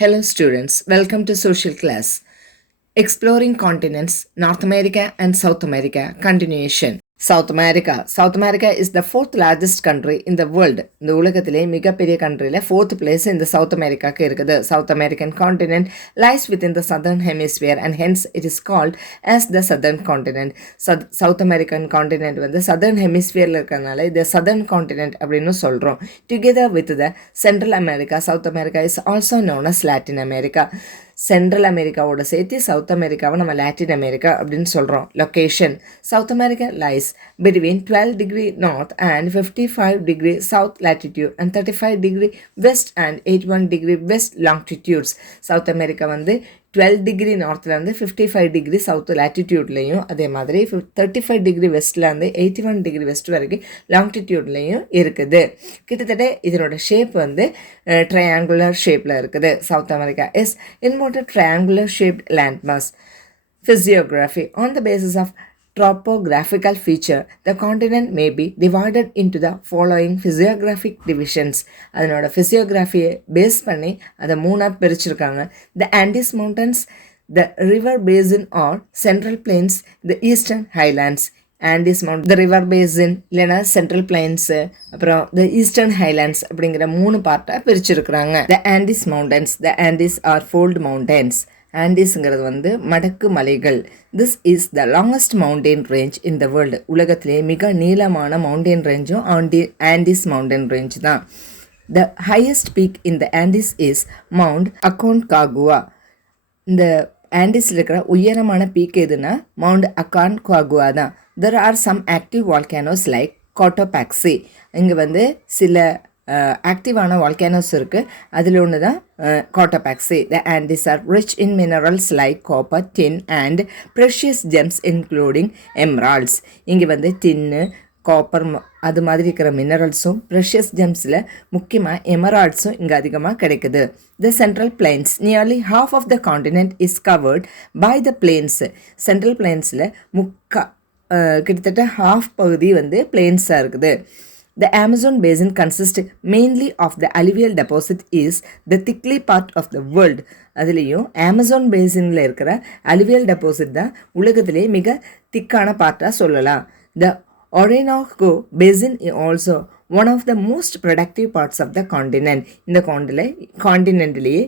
Hello students, welcome to social class. Exploring continents, North America and South America, continuation. South America is the fourth largest country in the world. இந்த உலகத்திலே மிகப்பெரிய கண்ட்ரியில் fourth place இந்த South Americaக்கு இருக்குது. South American continent lies within the southern hemisphere and hence it is called as the southern continent. South American continent வந்து southern hemisphere இருக்கிறதுனால இது southern continent அப்படின்னு சொல்கிறோம். Together with the Central America, South America is also known as Latin America. Central அமெரிக்காவோட சேர்த்து south அமெரிக்காவை நம்ம Latin America அப்படின்னு சொல்கிறோம். Location south America lies between 12 degree north and 55 degree south latitude and 35 degree west and 81 degree west longitudes. South America வந்து 12 degree நார்த்லேருந்து 55 degree south லேட்டிடியூட்லேயும் அதே மாதிரி 35 degree வெஸ்ட்லேருந்து 81 degree west வரைக்கும் லாங்கிடியூட்லேயும் இருக்குது. கிட்டத்தட்ட இதனோட ஷேப் வந்து ட்ரையாங்குலர் ஷேப்பில் இருக்குது. South America is inverted triangular shaped landmass. Physiography. On the basis of topographical feature, the continent may be divided into the following physiographic divisions. அதனோட physiography-யை பேஸ் பண்ணி அதை மூணாக பிரிச்சிருக்காங்க. The Andes Mountains, the river basin or central plains, the eastern highlands. Andes Mountain, the river basin இல்லைனா central plains, அப்புறம் the eastern highlands அப்படிங்கிற மூணு பார்ட்டாக பிரிச்சிருக்கிறாங்க. The Andes Mountains, the Andes are fold mountains. ஆண்டிஸ்ங்கிறது வந்து மடக்கு மலைகள். This is the longest mountain range in the world. உலகத்திலே மிக நீளமான மவுண்டன் ரேஞ்சும் ஆண்டிஸ் மவுண்டன் ரேஞ்ச் தான். The highest peak in the Andes is Mount Aconcagua. இந்த ஆண்டிஸில் இருக்கிற உயரமான பீக் எதுனா மவுண்ட் அக்கான்காகுவா தான். There are some active volcanoes like Cotopaxi. இங்கே வந்து சில ஆக்டிவான வால்கானோஸ் இருக்குது. அதில் ஒன்று தான் Cotopaxi. The Andes are rich in minerals like copper, tin and precious gems including எம்ரால்ட்ஸ். இங்கே வந்து டின்னு, காப்பர் அது மாதிரி இருக்கிற மினரல்ஸும் ப்ரெஷியஸ் ஜெம்ஸில் முக்கியமாக எமரால்ட்ஸும் இங்கே அதிகமாக கிடைக்குது. The central plains, nearly half of the continent is covered by the plains. Central பிளைன்ஸில் கிட்டத்தட்ட ஹாஃப் பகுதி வந்து பிளேன்ஸாக இருக்குது. The Amazon basin consists mainly of the alluvial deposit is the thickly part of the world. அதுலேயும் Amazon basinல இருக்கிற alluvial deposit தான் உலகத்திலே மிக திக்கான பார்ட்டாக சொல்லலாம். The Orinoco basin is also one of the most productive parts of the continent. இந்த காண்டினென்ட்லேயே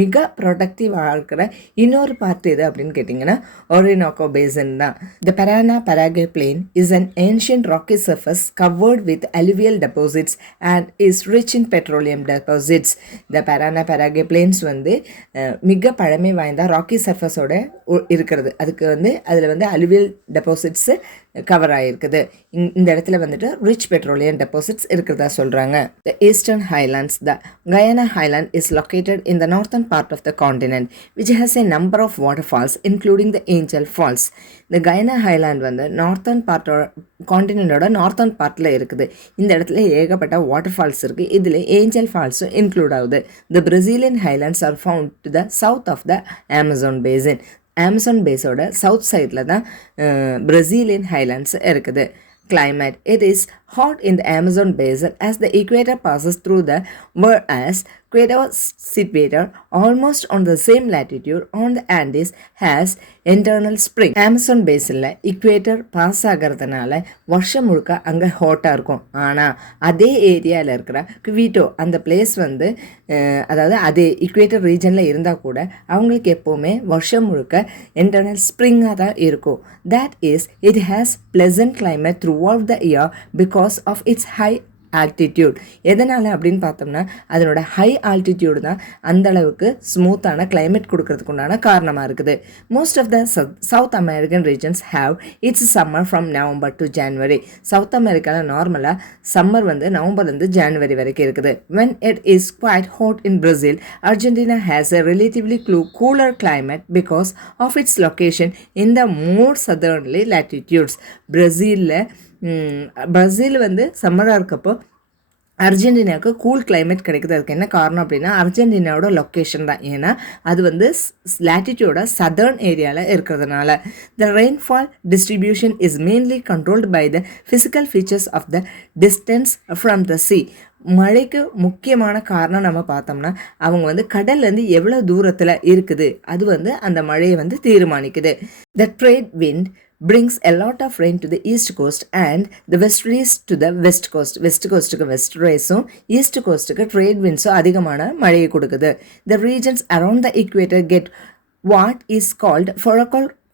மிக ப்ரொடக்டிவாக இருக்கிற இன்னொரு பார்ட் எது அப்படின்னு கேட்டிங்கன்னா ஒரினோக்கோ பேசன் தான். The Parana Paraguay plain is an ancient rocky surface covered with alluvial deposits and is rich in petroleum deposits. இந்த Parana பராகே planes வந்து மிக பழமை வாய்ந்த ராக்கி சர்ஃபஸோட இருக்கிறது. அதுக்கு வந்து அதில் வந்து அலுவியல் டெபாசிட்ஸு கவர் ஆகிருக்குது. இந்த இடத்துல வந்துட்டு ரிச் பெட்ரோலியம் டெபாசிட்ஸ் இருக்கிறதா சொல்கிறாங்க. The eastern highlands, the Guiana highland is located in the northern part of the continent which has a number of waterfalls including the Angel Falls. இந்த Guyana highland வந்து northern பார்ட்டோட காண்டினென்டோட northern பார்ட்டில் இருக்குது. இந்த இடத்துல ஏகப்பட்ட water falls இருக்குது. இதில் angel ஃபால்ஸும் இன்க்ளூட் ஆகுது. The Brazilian highlands are found to the south of the Amazon basin. Amazon பேஸோட சவுத் சைடில் தான் பிரசீலியன் ஹைலாண்ட்ஸ் இருக்குது. Climate, it is hot in the Amazon basin as the equator passes through the, whereas equator situated almost on the same latitude on the Andes has internal spring. Amazon basinல equator pass ஆகிறதுனால வருஷம் முழுக்க அங்கே ஹாட்டாக இருக்கும். ஆனால் அதே ஏரியாவில் இருக்கிற குவிட்டோ அந்த பிளேஸ் வந்து அதாவது அதே இக்குவேட்டர் ரீஜனில் இருந்தால் கூட அவங்களுக்கு எப்போவுமே வருஷம் முழுக்க இன்டர்னல் ஸ்ப்ரிங்காக தான் இருக்கும். That is, it has pleasant climate throughout the year because of its high altitude. எதனால் அப்படின்னு பார்த்தோம்னா அதனோட ஹை ஆல்டிடியூடு தான் அந்த அளவுக்கு ஸ்மூத்தான கிளைமேட் கொடுக்கறதுக்கு உண்டான காரணமாக இருக்குது. Most of the South American regions have its summer from November to January. South அமெரிக்காவில் நார்மலாக சம்மர் வந்து நவம்பர்லேருந்து ஜான்வரி வரைக்கும் இருக்குது. when it is quite hot in Brazil, Argentina has a relatively cooler climate because of its location in the more southerly latitudes. Brazil வந்து சம்மராக இருக்கப்போ அர்ஜென்டினாவுக்கு cool climate கிடைக்குது. அதுக்கு என்ன காரணம் அப்படின்னா அர்ஜென்டினாவோட லொக்கேஷன் தான். ஏன்னா அது வந்து லேட்டிடியூடோட சதர்ன் ஏரியாவில் இருக்கிறதுனால. The rainfall distribution is mainly controlled by the physical features of the distance from the sea. மழைக்கு முக்கியமான காரணம் நம்ம பார்த்தோம்னா அவங்க வந்து கடல்லேருந்து எவ்வளோ தூரத்தில் இருக்குது அது வந்து அந்த மழையை வந்து தீர்மானிக்குது. The trade wind brings a lot of rain to the east coast and the westerlies to the west coast. West கோஸ்ட்டுக்கு வெஸ்ட் ரேஸும் ஈஸ்ட் கோஸ்ட்டுக்கு ட்ரேட் விண்ட்ஸும் அதிகமான மழையை கொடுக்குது. The regions around the equator get what is called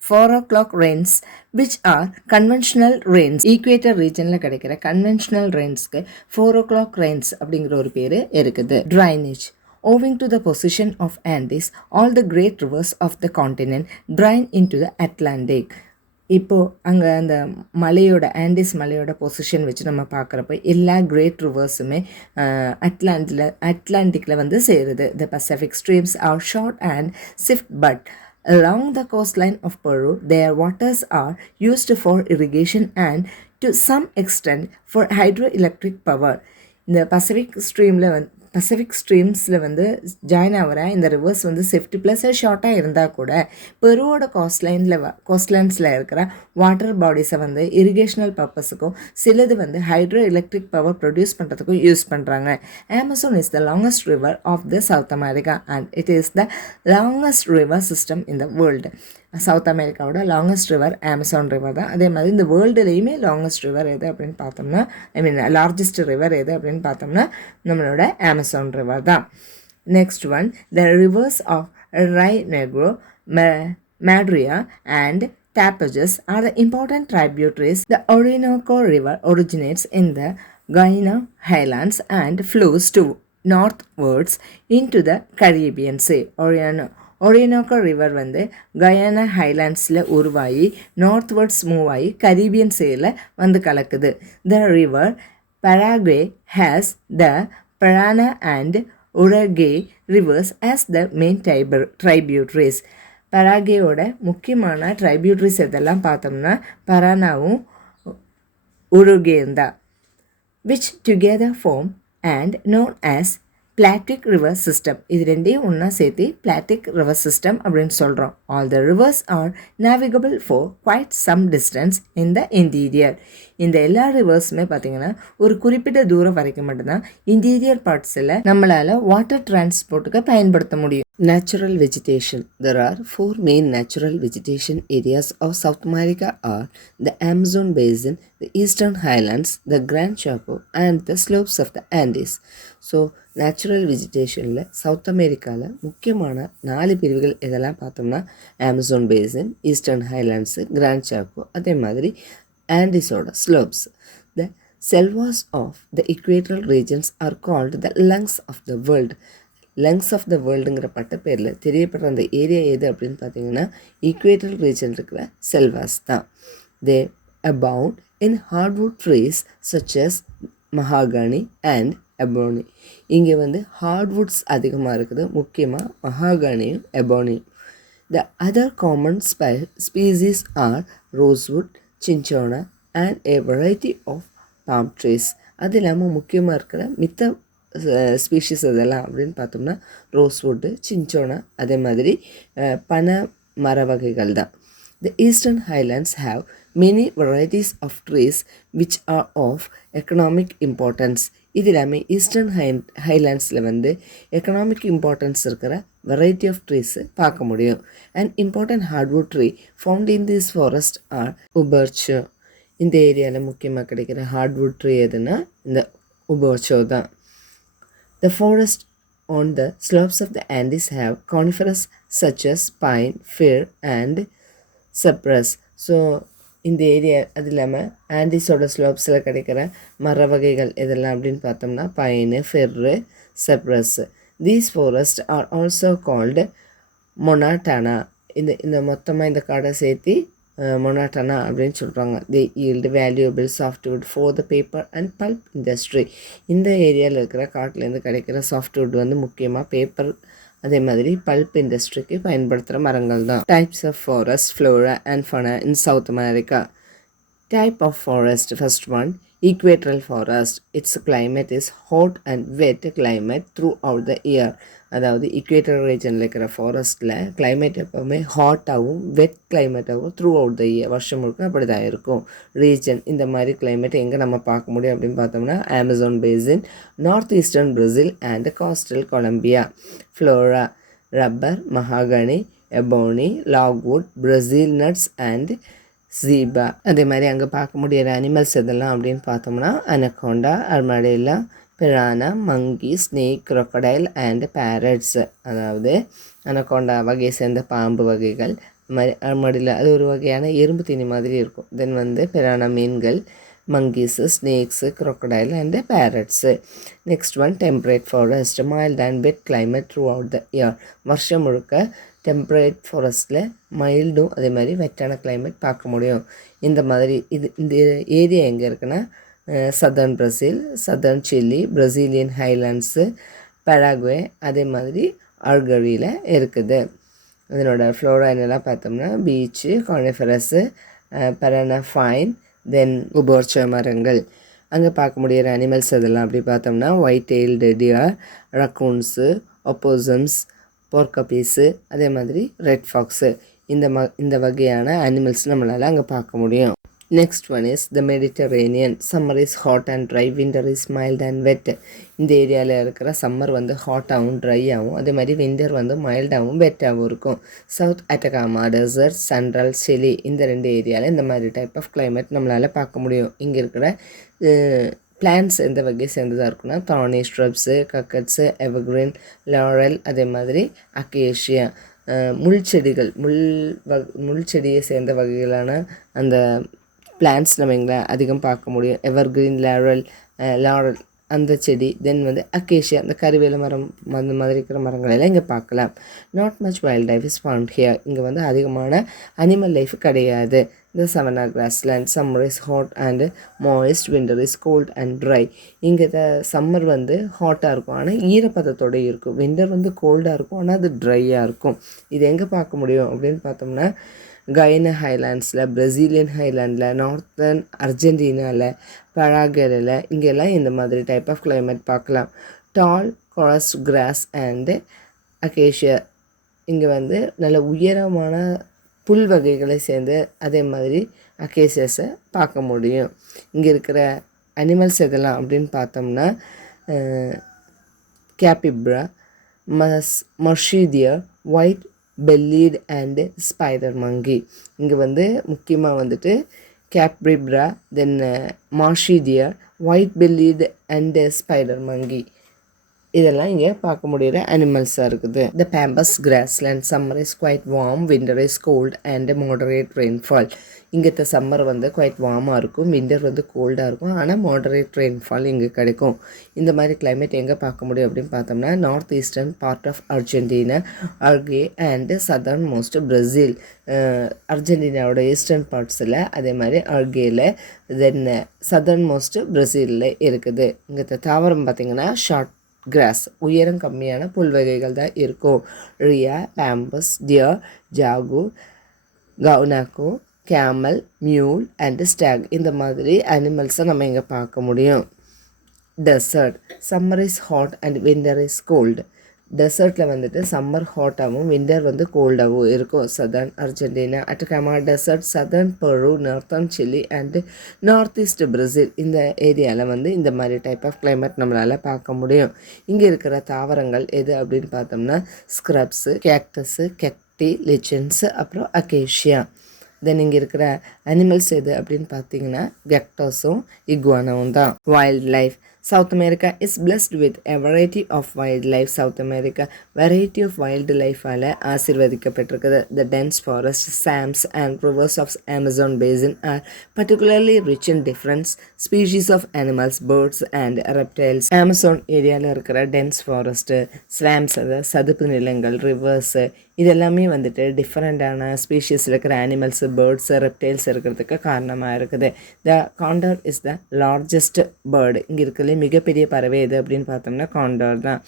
4 o'clock rains, which are conventional rains. Equator ரீஜனில் கிடைக்கிற conventional ரெயின்ஸ்க்கு 4 o'clock rains அப்படிங்கிற ஒரு பேர் இருக்குது. Drainage. Owing to the position of Andes, all the great rivers of the continent drain into the Atlantic. இப்போது அங்கே அந்த மலையோட ஆண்டிஸ் மலையோட பொசிஷன் வச்சு நம்ம பார்க்குறப்ப எல்லா கிரேட் ரிவர்ஸுமே அட்லாண்டிக்கில் வந்து சேருது. The Pacific streams are short and swift but along the coastline of Peru, their waters are used for irrigation and to some extent for hydroelectric power. இந்த பசிபிக் ஸ்ட்ரீம்ஸில் வந்து ஜாயின் ஆகிற இந்த ரிவர்ஸ் வந்து சேஃப்டி ப்ளஸ் ஷார்ட்டாக இருந்தால் கூட பெருவோட கோஸ்ட்லைன்ஸில் இருக்கிற water பாடிஸை வந்து இரிகேஷனல் பர்பஸுக்கும் சிலது வந்து ஹைட்ரோ எலக்ட்ரிக் பவர் ப்ரொடியூஸ் பண்ணுறதுக்கும் யூஸ் பண்ணுறாங்க. Amazon is the longest river of the South America and it is the longest river system in the world. South அமெரிக்காவோட லாங்கஸ்ட் ரிவர் ஆமசான் ரிவர் தான். அதே மாதிரி இந்த வேர்ல்டுலேயுமே லாங்கஸ்ட் ரிவர் எது அப்படின்னு பார்த்தோம்னா லார்ஜஸ்ட் ரிவர் எது அப்படின்னு பார்த்தோம்னா நம்மளோட ஆமசான் ரிவர் தான். Next one, the rivers of Rio Negro, Madeira and Tapajos are the important tributaries. The Orinoco River originates in the Guyana Highlands and flows northwards into the Caribbean Sea. Orinoco river வந்து Guiana ஹைலாண்ட்ஸில் உருவாகி northwards move ஆகி Caribbean சேயில் வந்து கலக்குது. The river Paraguay has the Parana and Uruguay rivers as the main tributaries. பராகேயோட முக்கியமான tributaries எதெல்லாம் பார்த்தோம்னா பரானாவும் உருகேயும் தான், which together form and known as Plata river system. இது ரெண்டையும் ஒன்றா சேர்த்து பிளாட்டிக் ரிவர் சிஸ்டம் அப்படின்னு சொல்கிறோம். All the rivers are navigable for quite some distance in the interior. இந்த எல்லா ரிவர்ஸுமே பார்த்திங்கன்னா ஒரு குறிப்பிட்ட தூரம் வரைக்கும் மட்டும்தான் இன்டீரியர் பார்ட்ஸில் நம்மளால் வாட்டர் டிரான்ஸ்போர்ட்டுக்கு பயன்படுத்த முடியும். Natural vegetation. There are 4 main natural vegetation areas of South America are the Amazon Basin, the Eastern Highlands, the Gran Chaco and the slopes of the Andes. So natural வெஜிடேஷனில் South அமெரிக்காவில் முக்கியமான 4 பிரிவுகள் இதெல்லாம் பார்த்தோம்னா Amazon basin, eastern highlands, Gran Chaco, அதே மாதிரி ஆண்டிஸோட slopes. The selvas of the equatorial regions are called the lungs of the world. Lungs of the வேர்ல்டுங்கிற பட்ட பேரில் தெரியப்படுற அந்த ஏரியா எது அப்படின்னு பார்த்தீங்கன்னா ஈக்வேட்டரல் ரீஜன் இருக்கிற செல்வாஸ் தான். They abound in hardwood trees such as mahogany and ebony. இங்கே வந்து ஹார்ட்வுட்ஸ் அதிகமாக இருக்குது, முக்கியமாக மஹாகனியும் எபோனியும். The other common species are rosewood, cinchona and a variety of palm trees. அது இல்லாமல் முக்கியமாக இருக்கிற மித்த ஸ்பீஷிஸ் அதெல்லாம் அப்படின்னு பார்த்தோம்னா ரோஸ்வுட்டு, சின்சோனா, அதே மாதிரி பனை மர வகைகள் தான். The Eastern Highlands have many varieties of trees which are of economic importance. இது எல்லாமே ஈஸ்டர்ன் ஹைலாண்ட்ஸில் வந்து எக்கனாமிக் இம்பார்ட்டன்ஸ் இருக்கிற வெரைட்டி ஆஃப் ட்ரீஸு பார்க்க முடியும். And important hardwood tree found in this forest are quebracho. இந்த ஏரியாவில் முக்கியமாக கிடைக்கிற ஹார்ட்வுட் ட்ரீ எதுனா இந்த உபர்ச்சோ தான். The forest on the slopes of the Andes have conifers such as pine, fir and cypress. So இந்த ஏரியா அது இல்லாமல் ஆண்டிஸோட ஸ்லோப்ஸில் கிடைக்கிற மர வகைகள் எதெல்லாம் அப்படின்னு பார்த்தோம்னா pine, fir, cypress. These forest are also called Montana. இந்த மொத்தமாக இந்த காடை சேர்த்து மொனாட்டானா அப்படின்னு சொல்கிறாங்க. They yield valuable softwood for the paper and pulp industry. இந்த ஏரியாவில் இருக்கிற காட்டிலேருந்து கிடைக்கிற சாஃப்ட்வுட் வந்து முக்கியமாக பேப்பர் அதே மாதிரி பல்ப் இண்டஸ்ட்ரிக்கு பயன்படுத்துகிற மரங்கள் தான். Types of forest, flora and fauna in South America. Type of forest, first one, equatorial forest. Its climate is hot and wet climate throughout the year. அதாவது ஈக்குவேட்டர் ரீஜனில் இருக்கிற ஃபாரஸ்ட்டில் கிளைமேட் எப்போவுமே ஹாட்டாகவும் வெட் கிளைமேட்டாகவும் த்ரூ அவுட் த இயர், வருஷம் முழுக்க அப்படி தான் இருக்கும். Region இந்த மாதிரி கிளைமேட் எங்கே நம்ம பார்க்க முடியும் அப்படின்னு பார்த்தோம்னா Amazon basin, north eastern Brazil and coastal Colombia. Flora, rubber, mahogany, ebony, logwood, Brazil nuts and ceiba. அதே மாதிரி அங்கே பார்க்க முடியிற அனிமல்ஸ் எதெல்லாம் அப்படின்னு பார்த்தோம்னா anaconda, armadillo, piranha, monkey, snake, crocodile and parrots. அதாவது அனகோண்டா வகையை சேர்ந்த பாம்பு வகைகள், மாதிரி அர்மடிலா அது ஒரு வகையான எறும்பு தீனி மாதிரி இருக்கும். தென் பிரானா மீன்கள், monkeys, snakes, crocodile and parrots. Next one temperate forest, mild and wet climate throughout the year. வருஷம் முழுக்க டெம்பரேட் ஃபாரஸ்ட்டில் மைல்டும் அதே மாதிரி வெட்டான கிளைமேட் பார்க்க முடியும். இந்த மாதிரி இந்த ஏரியா எங்கே இருக்குன்னா southern Brazil, southern Chile, Brazilian highlands, Paraguay, அதே மாதிரி அல்கரியில் இருக்குது. இதனோட ஃப்ளோரா என்னெல்லாம் பார்த்தோம்னா பீச்சு, கானிஃபரஸு, பரனஃபைன், தென் உபோர்ச்ச மரங்கள். அங்கே பார்க்க முடியிற அனிமல்ஸ் அதெல்லாம் அப்படி பார்த்தோம்னா ஒயிட் டெயில்டு டியர், ரக்கூன்ஸு, ஒப்போசம்ஸ், போர்க்கபீஸு, அதே மாதிரி ரெட் ஃபாக்ஸு. இந்த வகையான அனிமல்ஸ் நம்மளால் அங்கே பார்க்க முடியும். Next one is the Mediterranean. Summer is hot and try, winter is mild and வெட். இந்த ஏரியாவில் இருக்கிற சம்மர் ஹாட்டாகவும் ட்ரையாகவும், அதே மாதிரி விண்டர் மைல்டாகவும் வெட்டாகவும் இருக்கும். South Atacama desert, central Chile, இந்த ரெண்டு ஏரியாவில் இந்த மாதிரி டைப் ஆஃப் கிளைமேட் நம்மளால் பார்க்க முடியும். இங்கே இருக்கிற பிளான்ட்ஸ் எந்த வகையை சேர்ந்ததாக இருக்குன்னா தானி ஸ்ட்ரப்ஸு, கக்கட்ஸு, எவர்கிரீன், லாரல், அதே மாதிரி அக்கேஷியா. முள்செடிகள், முள் செடியை சேர்ந்த வகைகளான அந்த பிளான்ட்ஸ் நம்ம எங்களை அதிகம் பார்க்க முடியும். எவர்கிரீன், லாரல் அந்த செடி, தென் அக்கேஷியா, அந்த கருவேல மரம், அந்த மாதிரி இருக்கிற மரங்களெல்லாம் இங்கே பார்க்கலாம். Not much wild life is found here. இங்கே அதிகமான அனிமல் லைஃப் கிடையாது. இந்த savanna grassland. Summer is hot and moist, winter is cold and dry. இங்கே சம்மர் ஹாட்டாக இருக்கும், ஆனால் ஈரப்பதத்தோடு இருக்கும். விண்டர் கோல்டாக இருக்கும், ஆனால் அது ட்ரையாக இருக்கும். இது எங்கே பார்க்க முடியும் அப்படின்னு பார்த்தோம்னா கயனா ஹைலாண்ட்ஸில், பிரசீலியன் ஹைலாண்டில், நார்த்தன் அர்ஜென்டினாவில், பராகுவேல, இங்கெல்லாம் இந்த மாதிரி டைப் ஆஃப் கிளைமேட் பார்க்கலாம். டால் ஃபாரஸ்ட் கிராஸ் அண்டு அக்கேஷியா. இங்கே நல்ல உயரமான புல் வகைகளை சேர்ந்து அதே மாதிரி அக்கேஷியஸை பார்க்க முடியும். இங்கே இருக்கிற அனிமல்ஸ் எதெல்லாம் அப்படின்னு பார்த்தோம்னா capybara, marsh deer, white bellied and spider monkey. இங்கே முக்கியமாக capybara, then marsh deer, white bellied and spider monkey, இதெல்லாம் இங்கே பார்க்க முடிகிற அனிமல்ஸாக இருக்குது. The pampas grassland. Summer is quite warm, winter is cold and moderate rainfall. இங்கே சம்மர் குவைட் வார்மாக இருக்கும், விண்டர் கோல்டாக இருக்கும், ஆனால் மாடரேட் ரெயின்ஃபால் இங்கே கிடைக்கும். இந்த மாதிரி கிளைமேட் எங்கே பார்க்க முடியும் அப்படின்னு பார்த்தோம்னா north eastern part of Argentina, Uruguay and southernmost Brazil. அர்ஜென்டினாவோட ஈஸ்டர்ன் பார்ட்ஸில், அதே மாதிரி அர்கேயில், தென் சதர்ன் மோஸ்ட் பிரேசிலில் இருக்குது. இங்கே தாவரம் பார்த்திங்கன்னா ஷார்ட் கிராஸ், உயரம் கம்மியான புல்வகைகள் தான் இருக்கும். Rhea, pampas, deer, jaguar, guanaco, camel, mule and stag, இந்த மாதிரி அனிமல்ஸை நம்ம இங்கே பார்க்க முடியும். Desert. Summer is hot and winter is cold. டெசர்ட்டில் சம்மர் ஹாட்டாகவும் விண்டர் கோல்டாகவும் இருக்கும். Southern Argentina, Atacama desert, southern Peru, northern Chile and north east Brazil, இந்த ஏரியாவில் இந்த மாதிரி டைப் ஆஃப் கிளைமேட் நம்மளால் பார்க்க முடியும். இங்கே இருக்கிற தாவரங்கள் எது அப்படின்னு பார்த்தோம்னா ஸ்க்ரப்ஸு, கேக்டஸு, கெக்டி, லிச்சன்ஸு, அப்புறம் அக்கேஷியா. தென் இங்கே இருக்கிற அனிமல்ஸ் எது அப்படின்னு பார்த்தீங்கன்னா கெக்டோஸும் இக்வானாவும் தான். Wild life. South America is blessed with a variety of wildlife. South America variety of wildlife ஆல ஆசீர்வதிக்கப்பட்டிருக்குது. The dense forest, swamps and rivers of Amazon basin are particularly rich in different species of animals, birds and reptiles. Amazon ஏரியாவில் இருக்கிற dense forest, swamps, சதுப்பு நிலங்கள், rivers, இதெல்லாமே டிஃப்ரெண்டான species இருக்கிற animals, birds, reptiles இருக்கிறதுக்கு காரணமாக இருக்குது. The condor is the largest bird. இங்கே இருக்கிறதுலே மிகப்பெரிய பறவை எது அப்படின்னு பார்த்தோம்னா காண்டர் தான்.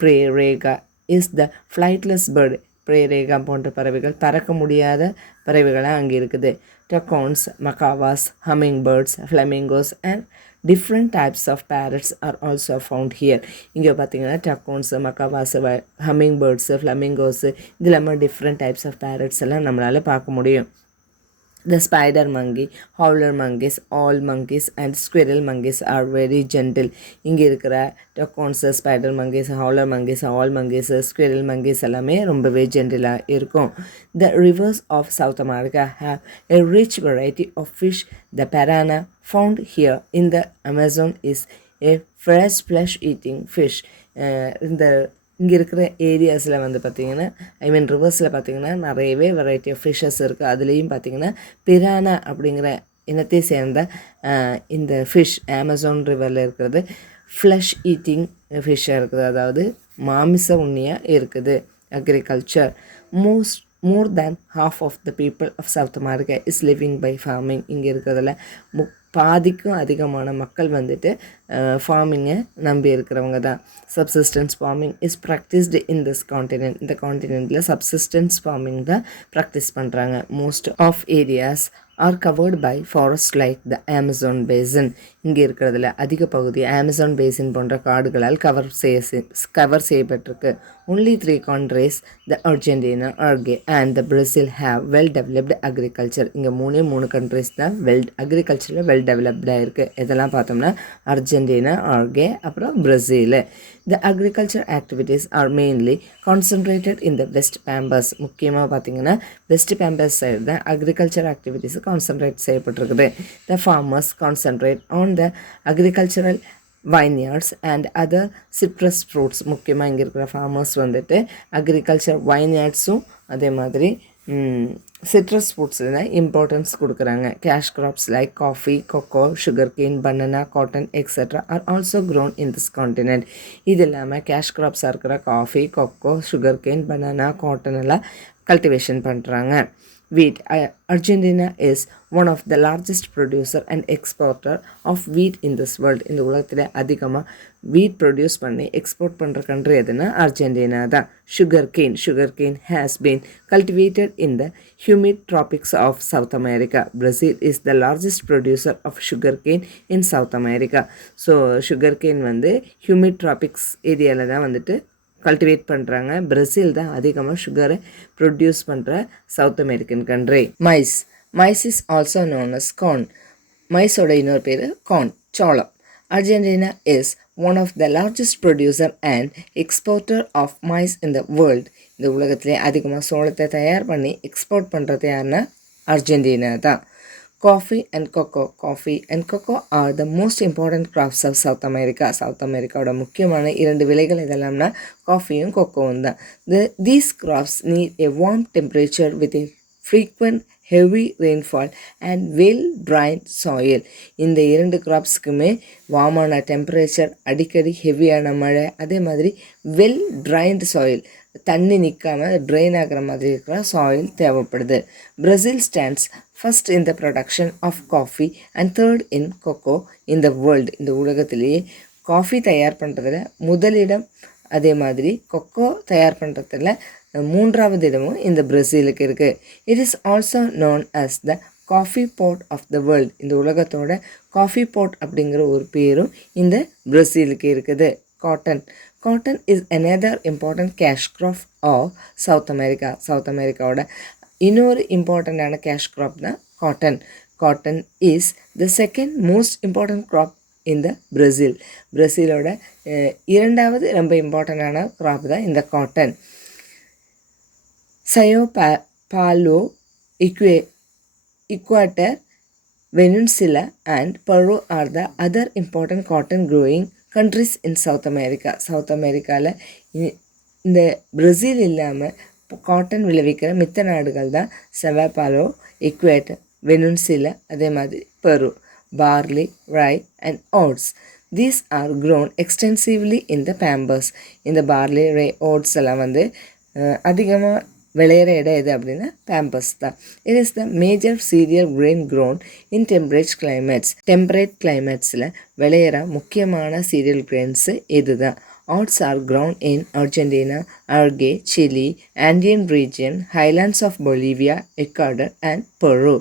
ப்ரேரேகா இஸ் த ஃப்ளைட்லெஸ் பேர்டு. பிரேரேகா போன்ற பறவைகள், பறக்க முடியாத பறவைகளாக அங்கே இருக்குது. Toucans, macaws, humming birds, flamingos and different types of parrots are also found here. இங்கே பார்த்தீங்கன்னா டக்கோன்ஸு, மக்காவாஸு, ஹம்மிங் பேர்ட்ஸு, ஃப்ளமிங்கோஸு, இது இல்லாமல் டிஃப்ரெண்ட் டைப்ஸ் ஆஃப் பேரட்ஸ் எல்லாம் நம்மளால் பார்க்க முடியும். The spider monkey, howler monkeys, all monkeys and squirrel monkeys are very gentle. இங்கே இருக்கிற toucans, spider monkeys, howler monkeys, owl monkeys, squirrel monkeys எல்லாமே ரொம்பவே ஜென்டிலாக இருக்கும். The rivers of South America have a rich variety of fish. The piranha found here in the Amazon is a fresh flesh-eating fish. இந்த இங்கே இருக்கிற ஏரியாஸில் வந்து பார்த்திங்கன்னா ரிவர்ஸில் பார்த்திங்கன்னா நிறையவே வெரைட்டி ஆஃப் ஃபிஷ்ஷஸ் இருக்குது. அதுலேயும் பார்த்திங்கன்னா பிரானா அப்படிங்கிற இனத்தை சேர்ந்த இந்த ஃபிஷ் அமேசான் ரிவரில் இருக்கிறது ஃப்ளஷ் ஈட்டிங் ஃபிஷ்ஷாக இருக்குது, அதாவது மாமிச உண்ணியாக இருக்குது. Agriculture more than half of the people of South America is living by farming. இங்கே இருக்கிறதுல பாதிக்கும் அதிகமான மக்கள் வந்துட்டு ஃபார்மிங்கை நம்பி இருக்கிறவங்க தான். Subsistence farming is practised in this continent. இந்த காண்டினென்ட்டில் சப்சிஸ்டன்ஸ் ஃபார்மிங் தான் ப்ராக்டிஸ் பண்ணுறாங்க. Most of areas are covered by forest like the Amazon basin. இங்கே இருக்கிறதுல அதிக பகுதி அமேசான் பேசின் போன்ற காடுகளால் கவர் செய்யப்பட்டிருக்கு. Only 3 countries, the Argentina, Uruguay and the Brazil have well developed agriculture. இங்கே 3 countries தான் அக்ரிகல்ச்சரில் வெல் டெவலப்டாக இருக்குது. இதெல்லாம் பார்த்தோம்னா அர்ஜென்டினா, உருகுவே, அப்புறம் Brazil. The agriculture activities are mainly concentrated in the West Pampas. முக்கியமாக பார்த்தீங்கன்னா வெஸ்ட் பேம்பஸ் சைடு தான் அக்ரிகல்ச்சர் ஆக்டிவிட்டீஸ் கான்சன்ட்ரேட் செய்யப்பட்டிருக்குது. The farmers concentrate on the agricultural vineyards and other citrus fruits. முக்கியமாக இங்கே இருக்கிற ஃபார்மர்ஸ் வந்துட்டு agriculture வைன்யார்ட்ஸும் அதே மாதிரி சிட்ரஸ் ஃப்ரூட்ஸில் தான் இம்பார்ட்டன்ஸ் கொடுக்குறாங்க. Cash crops like coffee, cocoa, sugar cane, banana, cotton etcetera are also grown in this continent. இது இல்லாமல் கேஷ் கிராப்ஸாக இருக்கிற coffee, cocoa, sugar cane, banana, cotton எல்லாம் கல்டிவேஷன் பண்ணுறாங்க. Wheat. Argentina is one of the largest producer and exporter of wheat in this world. இந்த உலகத்தில் அதிகமாக வீட் ப்ரொடியூஸ் பண்ணி எக்ஸ்போர்ட் பண்ணுற கண்ட்ரி எதுனா அர்ஜென்டினா தான். Sugar cane has been cultivated in the humid tropics of South America. Brazil is the largest producer of sugar cane in South America. So sugar cane வந்து humid tropics ஏரியாவில் தான் வந்துட்டு cultivate பண்ணுறாங்க. Brazil தான் அதிகமாக சுகரை produce பண்ணுற South American country. Maize is also known as corn. மைஸோட இன்னொரு பேர் கார்ன், சோளம். Argentina is one of the largest producer and exporter of maize in the world. இந்த உலகத்திலே அதிகமாக சோளத்தை தயார் பண்ணி எக்ஸ்போர்ட் பண்ணுறது யாருன்னா அர்ஜென்டினா தான். Coffee and cocoa are the most important crops of South America. South அமெரிக்காவோட முக்கியமான 2 விளைகள் இதெல்லாம்னா காஃபியும் கொக்கோவும் தான். These crops need a warm temperature with a frequent heavy rainfall and well drained soil. இந்த 2 கிராப்ஸுக்குமே வார்மான டெம்பரேச்சர், அடிக்கடி ஹெவியான மழை, அதே மாதிரி வெல் ட்ரைன்டு சாயில், தண்ணி நிற்காமல் ட்ரெயின் ஆகிற மாதிரி இருக்கிற சாயில் தேவைப்படுது. Brazil stands first in the production of coffee and third in cocoa in the world. இந்த உலகத்திலேயே காஃபி தயார் பண்ணுறதுல முதலிடம், அதே மாதிரி கொக்கோ தயார் பண்ணுறதுல 3வது இடமும் இந்த பிரேசிலுக்கு இருக்குது. It is also known as the coffee port of the world. இந்த உலகத்தோட காஃபி போர்ட் அப்படிங்கிற ஒரு பேரும் இந்த பிரேசிலுக்கு இருக்குது. Cotton is another important cash crop of South America. South அமெரிக்காவோட இன்னொரு இம்பார்ட்டண்ட்டான கேஷ் க்ராப் தான் cotton is the second most important crop இந்த பிரேசிலோட 2வது ரொம்ப இம்பார்ட்டண்ட்டான க்ராப் தான் இந்த காட்டன். பாலோ, Ecuador, Venezuela and Peru are the other important cotton growing countries in South America. South அமெரிக்காவில் இந்த பிரேசில் இல்லாமல் காட்டன் விளைவிக்கிற மித்த நாடுகள் தான் செவாபாலோ, இக்குவேட்டர், வெனின்சுலா, அதே மாதிரி Peru. Barley, rye and oats, these are grown extensively in the pampas. இந்த பார்லி, ரை, ஓட்ஸ் எல்லாம் வந்து அதிகமாக விளையிற இடம் எது அப்படின்னா பேம்பஸ் தான். It is the major cereal grain grown in temperate கிளைமேட்ஸில் விளையிற முக்கியமான சீரியல் கிரெயின்ஸு இது தான். Oats are grown in Argentina, Uruguay, Chile, Andean region, highlands of Bolivia, Ecuador and Peru.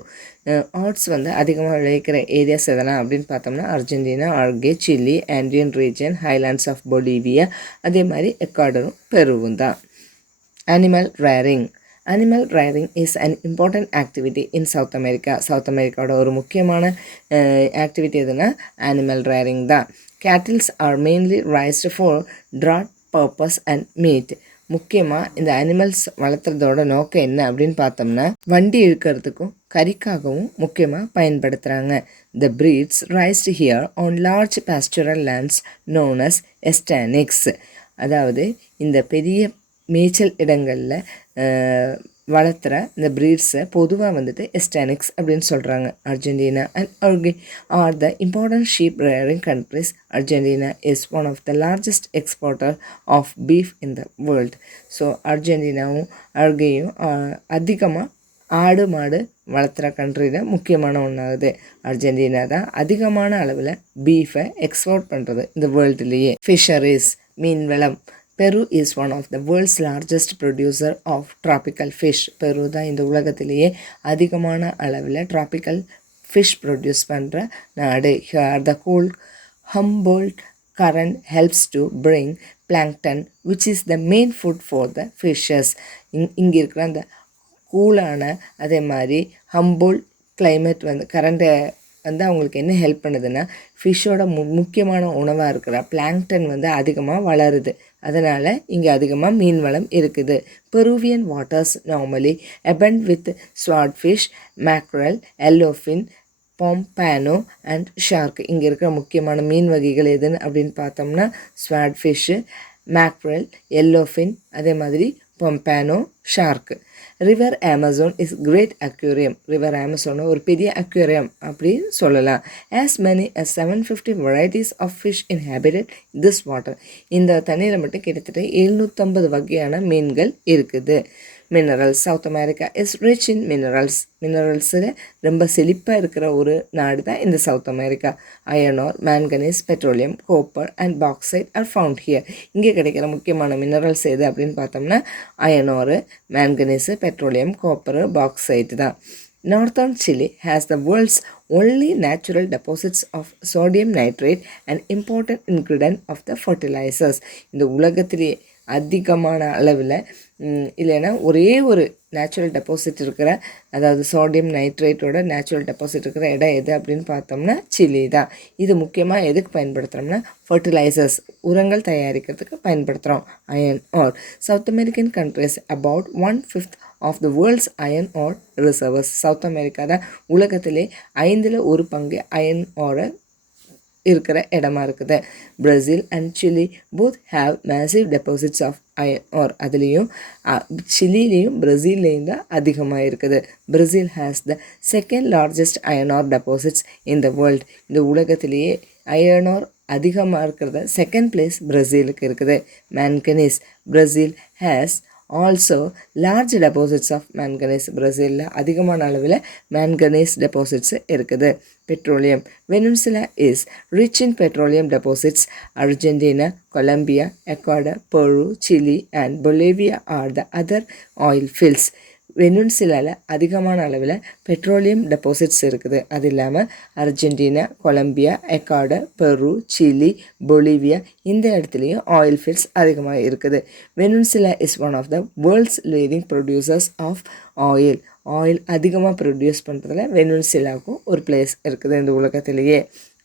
Oats வந்து அதிகமாக விளைவிக்கிற ஏரியாஸ் எதெல்லாம் அப்படின்னு பார்த்தோம்னா Argentina, Uruguay, Chile, Andean region, highlands of Bolivia, அதே மாதிரி எக்வாடரும் பெருவும் தான். Animal rearing. Animal rearing is an important activity in South America. South அமெரிக்காவோட ஒரு முக்கியமான ஆக்டிவிட்டி எதுனா அனிமல் ரேரிங் தான். Cattles are mainly raised for draught purpose and meat. முக்கியமாக இந்த அனிமல்ஸ் வளர்த்துறதோட நோக்கம் என்ன அப்படின்னு பார்த்தோம்னா வண்டி இழுக்கிறதுக்கும் கறிக்காகவும் முக்கியமாக பயன்படுத்துகிறாங்க. The breeds raised here on large pastoral lands known as estancias. அதாவது இந்த பெரிய மேய்ச்சல் இடங்களில் வளர்த்துற இந்த ப்ரீட்ஸை பொதுவாக வந்துட்டு எஸ்டானிக்ஸ் அப்படின்னு சொல்கிறாங்க. Argentina and Uruguay are the important sheep rearing countries. Argentina is one of the largest exporter of beef in the world. So அர்ஜென்டினாவும் உருகுவேயும் அதிகமாக ஆடு மாடு வளர்த்துற கண்ட்ரியில் முக்கியமான ஒன்றாகுது. அர்ஜென்டினா தான் அதிகமான அளவில் பீஃபை எக்ஸ்போர்ட் பண்ணுறது இந்த வேர்ல்டுலேயே. ஃபிஷரிஸ், மீன்வளம். Peru is one of the world's largest producer of tropical fish. Peru தான் இந்த உலகத்திலேயே அதிகமான அளவில் ட்ராபிக்கல் ஃபிஷ் ப்ரொடியூஸ் பண்ணுற நாடு. Here the cold Humboldt current helps to bring plankton which is the main food for the fishes. இங்கே இருக்கிற அந்த கூலான அதே மாதிரி ஹம்போல்ட் கிளைமேட் வந்து கரண்ட்டை வந்து அவங்களுக்கு என்ன ஹெல்ப் பண்ணுதுன்னா ஃபிஷ்ஷோட முக்கியமான உணவாக இருக்கிற பிளாங்டன் வந்து அதிகமாக வளருது. அதனால் இங்கே அதிகமாக மீன் வளம் இருக்குது. Peruvian waters normally abund with swordfish, mackerel, yellowfin, pompano and shark. இங்கே இருக்கிற முக்கியமான மீன் வகைகள் எதுன்னு அப்படின்னு பார்த்தோம்னா ஸ்வாட்ஃபிஷ்ஷு, மேக்ரல், எல்லோஃபின், அதே மாதிரி pompano, shark. River Amazon is great aquarium. River Amazon ஒரு பெரிய அக்வேரியம் அப்படின்னு சொல்லலாம். as many as 750 varieties of fish inhabited this water. இந்த தண்ணீரில் மட்டும் கிட்டத்தட்ட 750 வகையான மீன்கள் இருக்குது. Minerals. South America is rich in minerals. மினரல்ஸில் ரொம்ப செழிப்பாக இருக்கிற ஒரு நாடு தான் இந்த South America. Iron ore, manganese, petroleum, copper and bauxite are found here. இங்கே கிடைக்கிற முக்கியமான மினரல்ஸ் எது அப்படின்னு பார்த்தோம்னா iron ore, manganese, petroleum, copper, bauxite தான். Northern Chile has the world's only natural deposits of sodium nitrate, an important ingredient of the fertilizers. இந்த உலகத்திலே அதிகமான அளவில் இல்லைன்னா ஒரே ஒரு நேச்சுரல் டெபாசிட் இருக்கிற, அதாவது சோடியம் நைட்ரேட்டோட நேச்சுரல் டெபாசிட் இருக்கிற இடம் எது அப்படின்னு பார்த்தோம்னா சிலி தான். இது முக்கியமாக எதுக்கு பயன்படுத்துகிறோம்னா ஃபர்டிலைசர்ஸ், உரங்கள் தயாரிக்கிறதுக்கு பயன்படுத்துகிறோம். Iron ore. South American countries about 1/5 of the world's iron ore reserves. South America தான் உலகத்திலே 1/5 அயன் ஆரை இருக்கிற இடமா இருக்குது. Brazil and Chile both have massive deposits of iron ore. அதுலேயும் சிலிலையும் பிரேசில்லையும் தான் அதிகமாக இருக்குது. Brazil has the second largest iron ore deposits in the world. இந்த உலகத்திலேயே அயன் ஆர் அதிகமாக இருக்கிறத செகண்ட் பிளேஸ் பிரேசிலுக்கு இருக்குது. Manganese. Brazil has also large deposits of manganese. பிரேசிலில் அதிகமான அளவில் மேங்கனீஸ் டெபாசிட்ஸ் இருக்குது. Petroleum. Venezuela is rich in petroleum deposits. Argentina, Colombia, Ecuador, Peru, Chile and Bolivia are the other oil fields. வெனிசுலாவில் அதிகமான அளவில் petroleum deposits இருக்குது. அது இல்லாமல் Argentina, Colombia, Ecuador, Peru, Chile, Bolivia இந்த இடத்துலையும் ஆயில் ஃபீல்ட்ஸ் அதிகமாக இருக்குது. Venezuela is one of the world's leading producers of oil. Oil அதிகமாக ப்ரொடியூஸ் பண்ணுறதுல வெனிசுலாவுக்கும் ஒரு பிளேஸ் இருக்குது இந்த உலகத்திலேயே.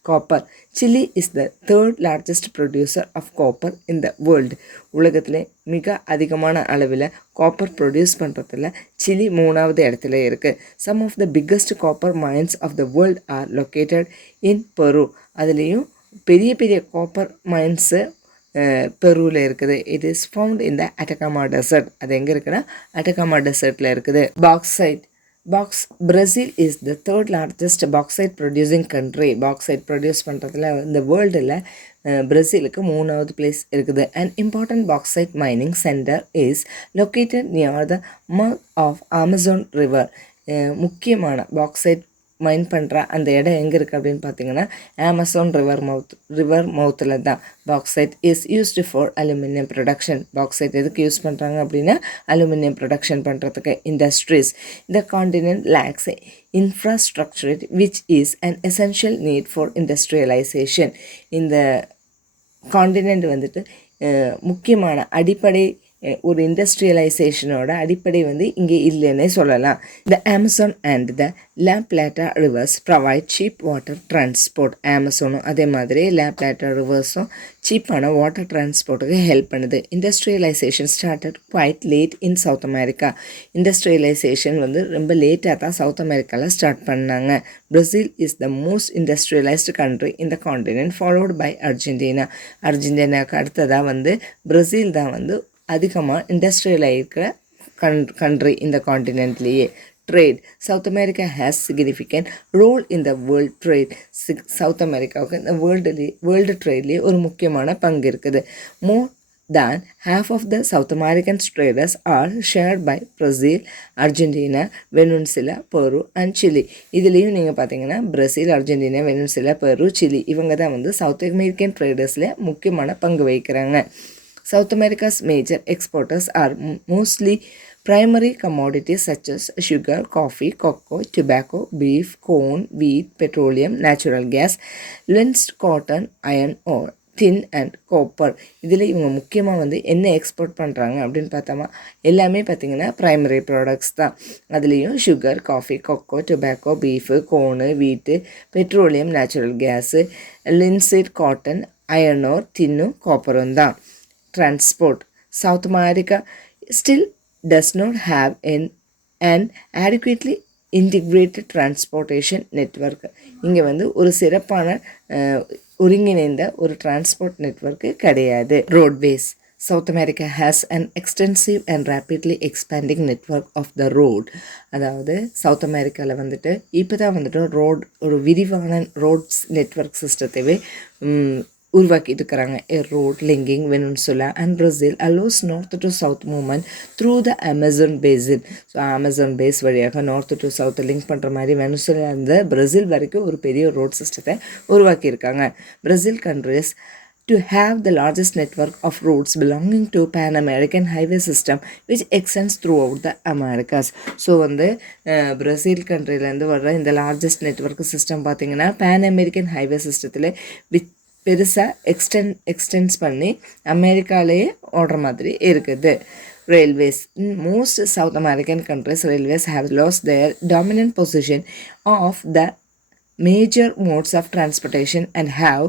Copper. Chile is the third largest producer of copper in the world. உலகத்தில் மிக அதிகமான அளவில் காப்பர் ப்ரொடியூஸ் பண்ணுறதுல சிலி 3வது இடத்துல இருக்குது. Some of the biggest copper mines of the world are located in Peru. அதுலேயும் பெரிய பெரிய காப்பர் மைன்ஸு பெருவில் இருக்குது. It is found in the Atacama desert. அது எங்கே இருக்குன்னா அட்டகாமா டெசர்ட்டில் இருக்குது. Bauxite. Brazil is the third largest bauxite producing country. Bauxite produce பண்ணுறதுல இந்த வேர்ல்டில் பிரேசிலுக்கு 3வது பிளேஸ் இருக்குது. And important bauxite mining centre is located near the mouth of Amazon river. முக்கியமான பாக்சைட் மைன் பண்ணுற அந்த இடம் எங்கே இருக்குது அப்படின்னு பார்த்தீங்கன்னா ஆமசான் ரிவர் மவுத்தில் தான். Bauxite is used for aluminium production. Bauxite எதுக்கு யூஸ் பண்ணுறாங்க அப்படின்னா அலுமினியம் ப்ரொடக்ஷன் பண்ணுறதுக்கு. Industries. The continent lakhs infrastructure which is an essential need for industrialization. இந்த காண்டினென்ட் வந்துட்டு முக்கியமான அடிப்படை ஒரு இண்டஸ்ட்ரியலைசேஷனோட அடிப்படை வந்து இங்கே இல்லைன்னே சொல்லலாம். The Amazon and the La Plata rivers provide cheap water transport. அமேசானும் அதே மாதிரி லா பிளாட்டா ரிவர்ஸும் சீப்பான வாட்டர் டிரான்ஸ்போர்ட்டுக்கு ஹெல்ப் பண்ணுது. Industrialisation started quite late in South America. Industrialisation வந்து ரொம்ப லேட்டாக தான் சவுத் அமெரிக்காவில் ஸ்டார்ட் பண்ணாங்க. Brazil is the most industrialised country in the continent followed by Argentina. அர்ஜென்டினாவுக்கு அடுத்ததாக வந்து பிரேசில் தான் வந்து அதிகமாக இண்டஸ்ட்ரியலாக இருக்கிற கண்ட்ரி இந்த காண்டினென்ட்லேயே. Trade. South America has significant role in the world trade. South அமெரிக்காவுக்கு இந்த வேர்ல்டு ட்ரேட்லேயே ஒரு முக்கியமான பங்கு இருக்குது. மோர் than half of the South American traders are shared by Brazil, Argentina, Venezuela, Peru and Chile. இதுலேயும் நீங்கள் பார்த்தீங்கன்னா பிரேசில், அர்ஜென்டினா, வெனிசுலா, பெரு, சிலி இவங்க தான் வந்து சவுத் அமெரிக்கன் ட்ரேடர்ஸில் முக்கியமான பங்கு வகிக்கிறாங்க. South America's major exporters are mostly primary commodities such as sugar, coffee, cocoa, tobacco, beef, corn, wheat, petroleum, natural gas, lensed cotton, iron ore, tin and copper. இதில் இவங்க முக்கியமாக வந்து என்ன எக்ஸ்போர்ட் பண்ணுறாங்க அப்படின்னு பார்த்தோமா எல்லாமே பார்த்திங்கன்னா ப்ரைமரி ப்ராடக்ட்ஸ் தான். அதுலேயும் sugar, coffee, cocoa, tobacco, beef, corn, wheat, petroleum, natural gas, linseed cotton, iron ore, டின்னும் காப்பரும் தான். Transport. South America still does not have an adequately integrated transportation network. இங்கே வந்து ஒரு சிறப்பான ஒருங்கிணைந்த ஒரு டிரான்ஸ்போர்ட் நெட்வொர்க்கு கிடையாது. Roadways. South America has an extensive and rapidly expanding network of the road. அதாவது சவுத் அமெரிக்காவில் வந்துட்டு இப்போ தான் வந்துட்டு ஒரு விரிவான ரோட்ஸ் நெட்வொர்க் சிஸ்டத்தையே உருவாக்கிட்டு இருக்கிறாங்க. A road linking Venezuela and Brazil allows north to south movement through the Amazon basin. So Amazon base வழியாக நார்த் டு சவுத் லிங்க் பண்ணுற மாதிரி வெனிசுலா இருந்து பிரேசில் வரைக்கும் ஒரு பெரிய ரோட் சிஸ்டத்தை உருவாக்கியிருக்காங்க. Brazil countries to have the largest network of routes belonging to Pan American highway system which extends throughout the Americas. So வந்து பிரேசில் கண்ட்ரிலேருந்து வர்ற இந்த லார்ஜஸ்ட் நெட்வொர்க் சிஸ்டம் பார்த்திங்கன்னா பேன் அமெரிக்கன் ஹைவே சிஸ்டத்தில் பெருசாக எக்ஸ்டென்ஸ் பண்ணி அமெரிக்காலேயே ஓடுற மாதிரி இருக்குது. Railways. In most South American countries, railways have lost their dominant position of the major modes of transportation and have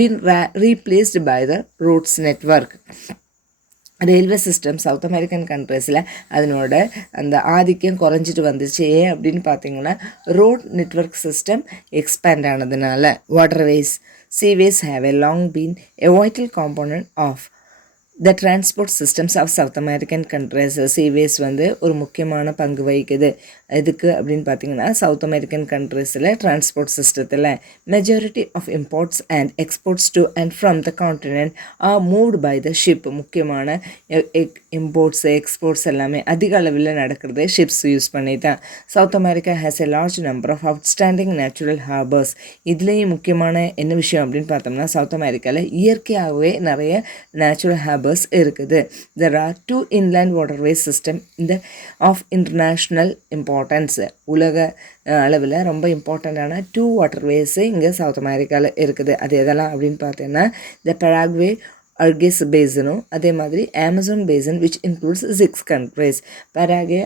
been replaced by the roads network. Railway system South American கண்ட்ரீஸில் அதனோட அந்த ஆதிக்கம் குறைஞ்சிட்டு வந்துச்சு. ஏன் அப்படின்னு பார்த்தீங்கன்னா ரோட் நெட்வொர்க் சிஸ்டம் எக்ஸ்பேண்ட் ஆனதுனால. Waterways. Seaways have a long been a vital component of the transport systems of South American countries. Seaways வந்து ஒரு முக்கியமான பங்கு வகிக்குது. எதுக்கு அப்படின்னு பார்த்தீங்கன்னா சவுத் அமெரிக்கன் கண்ட்ரீஸில் டிரான்ஸ்போர்ட் சிஸ்டத்தில் majority of imports and exports to and from the continent are moved by the ship. முக்கியமான இம்போர்ட்ஸ் எக்ஸ்போர்ட்ஸ் எல்லாமே அதிக அளவில் நடக்கிறது ஷிப்ஸ் யூஸ் பண்ணி தான். South America has a large number of outstanding natural harbours. இதுலேயும் முக்கியமான என்ன விஷயம் அப்படின்னு பார்த்தோம்னா சவுத் அமெரிக்காவில் இயற்கையாகவே நிறைய நேச்சுரல் ஹார்பர்ஸ் இருக்குது. There are 2 inland waterways system of international importance. உலக அளவில் ரொம்ப இம்பார்ட்டண்ட்டான 2 வாட்டர்வேஸு இங்கே சவுத் அமெரிக்காவில் இருக்குது. அது எதெல்லாம் அப்படின்னு பார்த்தீங்கன்னா த பராக்வே அர்கேஸ் பேசனும் அதே மாதிரி Amazon basin which includes 6 countries. பராகே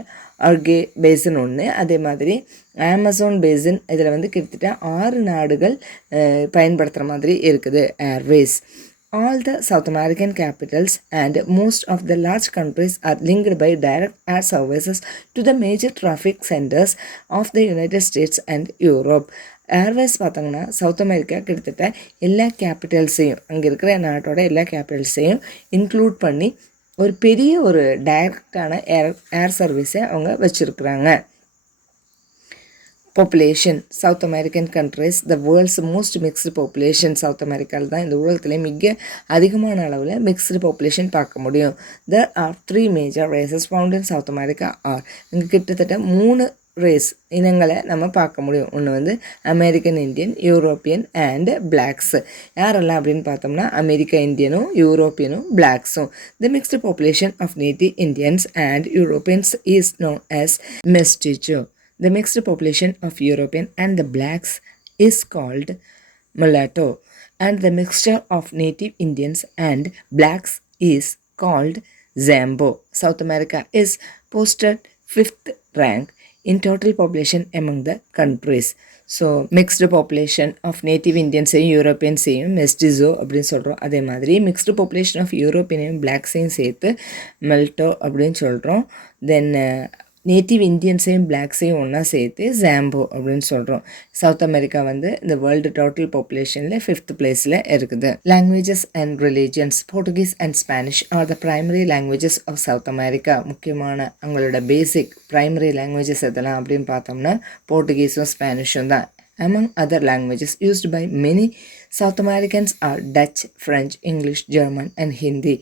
அர்கே பேசன் ஒன்று, அதே மாதிரி அமேசான் பேசன் இதில் வந்து கிட்டத்தட்ட 6 நாடுகள் பயன்படுத்துகிற மாதிரி இருக்குது. Airways. All the South American capitals and most of the large countries are linked by direct air services to the major traffic centers of the United States and Europe. Airways பார்த்தாங்கன்னா south America கிட்டத்தட்ட எல்லா கேபிட்டல்ஸையும் அங்கே இருக்கிற நாட்டோட எல்லா கேபிட்டல்ஸையும் include பண்ணி ஒரு பெரிய ஒரு டைரக்டான ஏர் சர்வீஸை அவங்க வச்சுருக்குறாங்க. Population. South American countries the world's most mixed population. South அமெரிக்காவில் தான் இந்த உலகத்திலே மிக அதிகமான அளவில் மிக்ஸ்டு பாப்புலேஷன் பார்க்க முடியும். There are 3 major races found in South America are. இங்கே கிட்டத்தட்ட 3 ரேஸ் இனங்களை நம்ம பார்க்க முடியும். ஒன்று வந்து American Indian, European and blacks. யாரெல்லாம் அப்படின்னு பார்த்தோம்னா அமெரிக்க இந்தியனும் யூரோப்பியனும் பிளாக்ஸும். The mixed population of native Indians and Europeans is known as mestizo. The mixed population of European and the blacks is called mulatto, and the mixture of native Indians and blacks is called Zambo. South America is posted 5th rank in total population among the countries. So mixed population of native இந்தியன்ஸையும் யூரோப்பியன்ஸையும் mestizo அப்படின்னு சொல்கிறோம். அதே மாதிரி mixed population of யூரோப்பியனையும் பிளாக்ஸையும் சேர்த்து மெல்டோ அப்படின்னு சொல்கிறோம். தென் நேட்டிவ் இந்தியன்ஸையும் பிளாக்ஸையும் ஒன்றா சேர்த்து ஜாம்போ அப்படின்னு சொல்கிறோம். சவுத் அமெரிக்கா வந்து இந்த வேர்ல்டு டோட்டல் பாப்புலேஷனில் 5th பிளேஸில் இருக்குது. Languages and religions. Portuguese and Spanish are the primary languages of south America. முக்கியமான அவங்களோட பேசிக் பிரைமரி லாங்குவேஜஸ் எதெல்லாம் அப்படின்னு பார்த்தோம்னா போர்ட்டுகீஸும் ஸ்பானிஷும் தான். Among other languages used by many South Americans are Dutch, French, English, German and Hindi.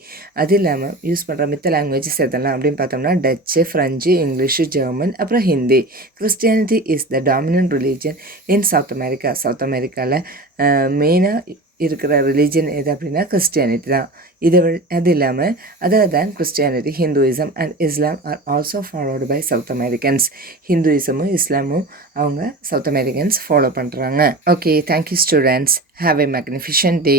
அது இல்லாமல் யூஸ் பண்ணுற மித்த லாங்குவேஜஸ் எதெல்லாம் அப்படின்னு பார்த்தோம்னா டச்சு, ஃப்ரெஞ்சு, இங்கிலீஷு, ஜெர்மன், அப்புறம் Hindi. Christianity is the dominant religion in South America. South அமெரிக்காவில் மெயினாக இருக்கிற ரிலீஜன் எது அப்படின்னா கிறிஸ்டியானிட்டி தான். அது இல்லாமல் other than Christianity, Hinduism and Islam are also followed by South Americans. ஹிந்துயிசமும் இஸ்லாமும் அவங்க சவுத் அமெரிக்கன்ஸ் ஃபாலோ பண்ணுறாங்க. Okay, thank you students. Have a magnificent day.